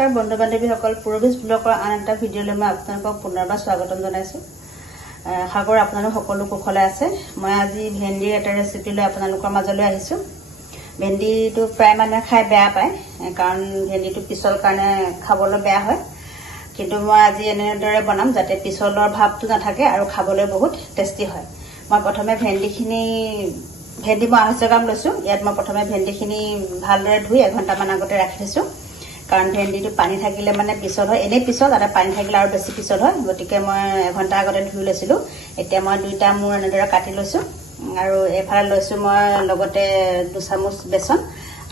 নমস্কাৰ বন্ধু বান্ধৱীসকল, পুৰবিজ ব্লগৰ আন এটা ভিডিঅ'লৈ মই আপোনালোকক পুনৰবাৰ স্বাগতম জনাইছোঁ। আশা কৰোঁ আপোনালোক সকলো কুশলে আছে। মই আজি ভেন্দিৰ এটা ৰেচিপি লৈ আপোনালোকৰ মাজলৈ আহিছোঁ। ভেন্দিটো প্ৰায় মানুহে খাই বেয়া পায়, কাৰণ ভেন্দিটো পিছল কাৰণে খাবলৈ বেয়া হয়। কিন্তু মই আজি এনেদৰে বনাম যাতে পিছলৰ ভাৱটো নাথাকে আৰু খাবলৈ বহুত টেষ্টি হয়। মই প্ৰথমে ভেন্দি মই 250 গ্ৰাম লৈছোঁ। ইয়াত মই প্ৰথমে ভেন্দিখিনি ভালদৰে ধুই 1 ঘণ্টামান আগতে ৰাখি থৈছোঁ, কাৰণ ভেন্দিটো পানী থাকিলে মানে পিছল হয়। এনেই পিছল আৰু পানী থাকিলে আৰু বেছি পিছল হয়, গতিকে মই 1 ঘণ্টা আগতে ধুই লৈছিলোঁ। এতিয়া মই 2টা মূৰ এনেদৰে কাটি লৈছোঁ আৰু এইফালে লৈছোঁ মই লগতে 2 চামুচ বেচন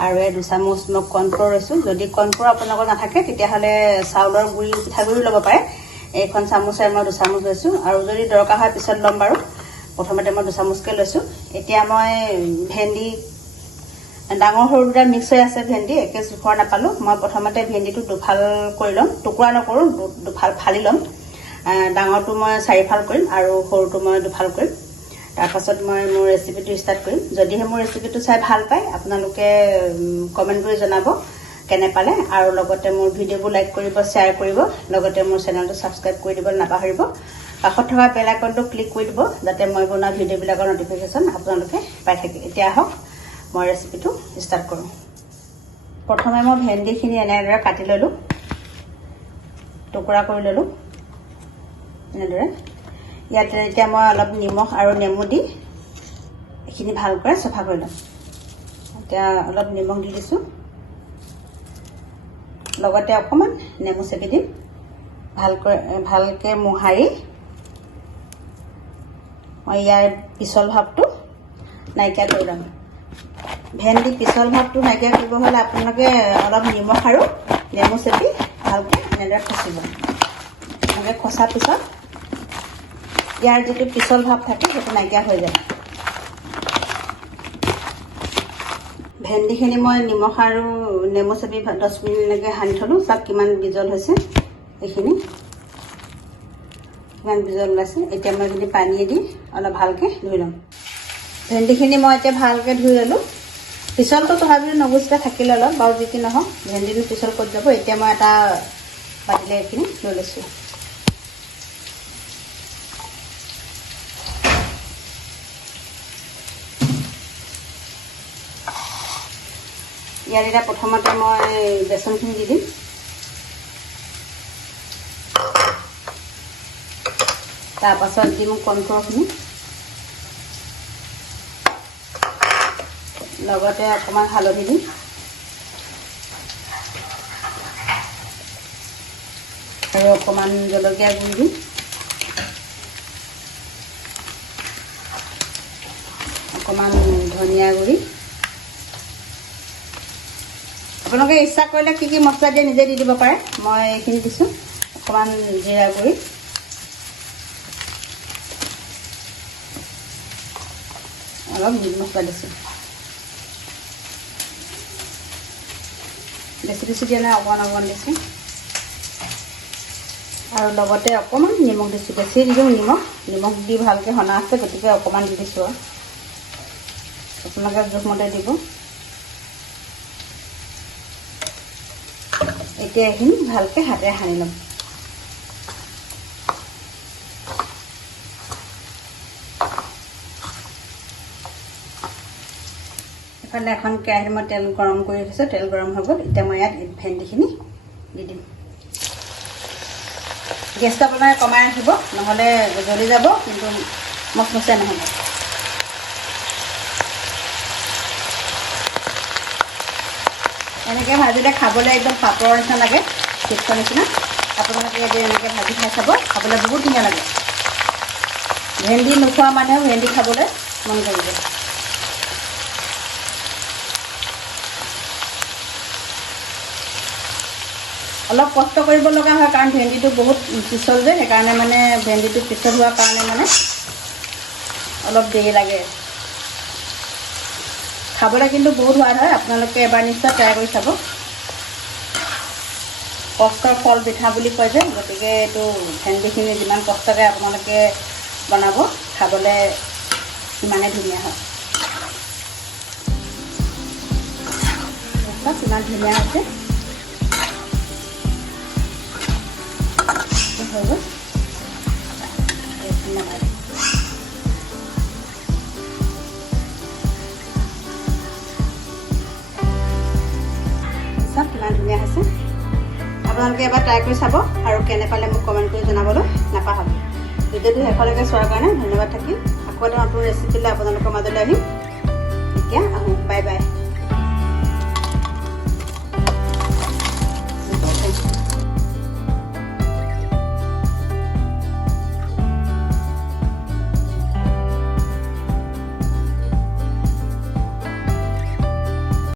আৰু 2 চামুচ মই কৰ্ণফ্ল'ৰ লৈছোঁ। যদি কৰ্ণফ্ল'ৰ আপোনালোকৰ নাথাকে তেতিয়াহ'লে চাউলৰ গুড়ি পিঠাগুড়ি ল'ব পাৰে। এইখন চামুচেৰে মই 2 চামুচ লৈছোঁ আৰু যদি দৰকাৰ হয় পিছত ল'ম বাৰু। প্ৰথমতে মই 2 চামুচকৈ লৈছোঁ। এতিয়া মই ভেন্দি ডাঙৰ সৰু দুটা মিক্স হৈ আছে, ভেন্দি একে জোখৰ নাপালোঁ। মই প্ৰথমতে ভেন্দিটো দুফাল কৰি ল'ম, টুকুৰা নকৰোঁ, দুফাল ফালি ল'ম। ডাঙৰটো মই 4 ফাল কৰিম আৰু সৰুটো মই 2 ফাল কৰিম। তাৰপাছত মই মোৰ ৰেচিপিটো ষ্টাৰ্ট কৰিম। যদিহে মোৰ ৰেচিপিটো চাই ভাল পায় আপোনালোকে কমেণ্ট কৰি জনাব কেনে পালে, আৰু লগতে মোৰ ভিডিঅ'বোৰ লাইক কৰিব, শ্বেয়াৰ কৰিব, লগতে মোৰ চেনেলটো ছাবস্ক্ৰাইব কৰি দিবলৈ নাপাহৰিব। কাষত থকা বেল আইকনটো ক্লিক কৰি দিব যাতে মই বনোৱা ভিডিঅ'বিলাকৰ নটিফিকেশ্যন আপোনালোকে পাই থাকে। এতিয়া আহক মই ৰেচিপিটো ষ্টাৰ্ট কৰোঁ। প্ৰথমে মই ভেন্দিখিনি এনেদৰে কাটি ল'লোঁ, টুকুৰা কৰি ল'লোঁ এনেদৰে। ইয়াত এতিয়া মই অলপ নিমখ আৰু নেমু দি এইখিনি ভালকৈ চফা কৰি ল'ম। এতিয়া অলপ নিমখ দি দিছোঁ, লগতে অকণমান নেমু চেপি দিম। ভালকৈ মোহাৰি মই ইয়াৰ পিছল ভাৱটো নাইকিয়া কৰি ল'ম। ভেন্দি পিছল ভাৱটো নাইকিয়া কৰিব হ'লে আপোনালোকে অলপ নিমখ আৰু নেমু চেপি ভালকৈ এনেদৰে খচিব। এনেকৈ খচাৰ পিছত ইয়াৰ যিটো পিছল ভাৱ থাকে সেইটো নাইকিয়া হৈ যায়। ভেন্দিখিনি মই নিমখ আৰু নেমু চেপি 10 মিনিটলৈকে সানি থ'লোঁ। চাওক কিমান বিজল হৈছে, এইখিনি কিমান বিজল ওলাইছে। এতিয়া মই এইখিনি পানী দি অলপ ভালকৈ ধুই ল'ম। ভেন্দিখিনি মই এতিয়া ভালকৈ ধুই ল'লোঁ। পিছলটো তথাপিও নগুচিতে থাকিলে অলপ বাৰু, যি কি নহওক ভেন্দিটো পিছল কৰি যাব। এতিয়া মই এটা বাতিলে এইখিনি লৈ লৈছোঁ। ইয়াত এতিয়া প্ৰথমতে মই বেচনখিনি দি দিম। তাৰপাছত দিম কৰ্ণফ্ল'ৰখিনি, লগতে অকণমান হালধি দিম, আৰু অকণমান জলকীয়া গুড়ি দিম, অকণমান ধনিয়া গুড়ি। আপোনালোকে ইচ্ছা কৰিলে কি কি মছলা দিয়ে নিজে দি দিব পাৰে। মই এইখিনি দিছোঁ, অকণমান জিৰা গুড়ি, অলপ মিট মছলা দিছোঁ। বেছি দিয়া নাই, অকণমান দিছোঁ। আৰু লগতে অকণমান নিমখ দিছোঁ, বেছি দিলোঁ নিমখ দি ভালকৈ সনা আছে, গতিকে অকণমান দি দিছোঁ আৰু আপোনালোকে জোখমতে দিব। এতিয়া এইখিনি ভালকৈ হাতেৰে সানি ল'ম। এইফালে এখন কেৰাহীত মই তেল গৰম কৰি দিছোঁ, তেল গৰম হৈ গ'ল। এতিয়া মই ইয়াত ভেন্দিখিনি দি দিম। গেছটো আপোনালোকে কমাই ৰাখিব, নহ'লে জ্বলি যাব, কিন্তু মচমচীয়া নহ'ব। এনেকৈ ভাজিলে খাবলৈ একদম পাপৰৰ নিচিনা লাগে, চিপছৰ নিচিনা। আপোনালোকে এনেকৈ ভাজি খাই চাব, খাবলৈ বহুত ধুনীয়া লাগে। ভেন্দি নোখোৱা মানুহেও ভেন্দি খাবলৈ মন কৰিব। অলপ কষ্ট কৰিব লগা হয়, কাৰণ ভেন্দিটো বহুত পিছল যে, সেইকাৰণে মানে ভেন্দিটো পিছল হোৱাৰ কাৰণে মানে অলপ দেৰি লাগে। খাবলৈ কিন্তু বহুত সোৱাদ হয়, আপোনালোকে এবাৰ নিশ্চয় ট্ৰাই কৰি চাব। কষ্টৰ ফল পিঠা বুলি কয় যে, গতিকে এইটো ভেন্দিখিনি যিমান কষ্টকৈ আপোনালোকে বনাব, খাবলৈ সিমানে ধুনীয়া হয়। কিমান ধুনীয়া হৈছে। হৈ গ'ল। নমাই দিম। চাওক কিমান ধুনীয়া হৈছে। আপোনালোকে এবাৰ ট্ৰাই কৰি চাব আৰু কেনে পালে মোক কমেণ্ট কৰি জনাবলৈ নাপাহৰিব। ভিডিঅ'টো শেষলৈকে চোৱাৰ কাৰণে ধন্যবাদ থাকিল। আকৌ এটা নতুন ৰেচিপি লৈ আপোনালোকৰ মাজলৈ আহিম। এতিয়া আহোঁ, বাই বাই।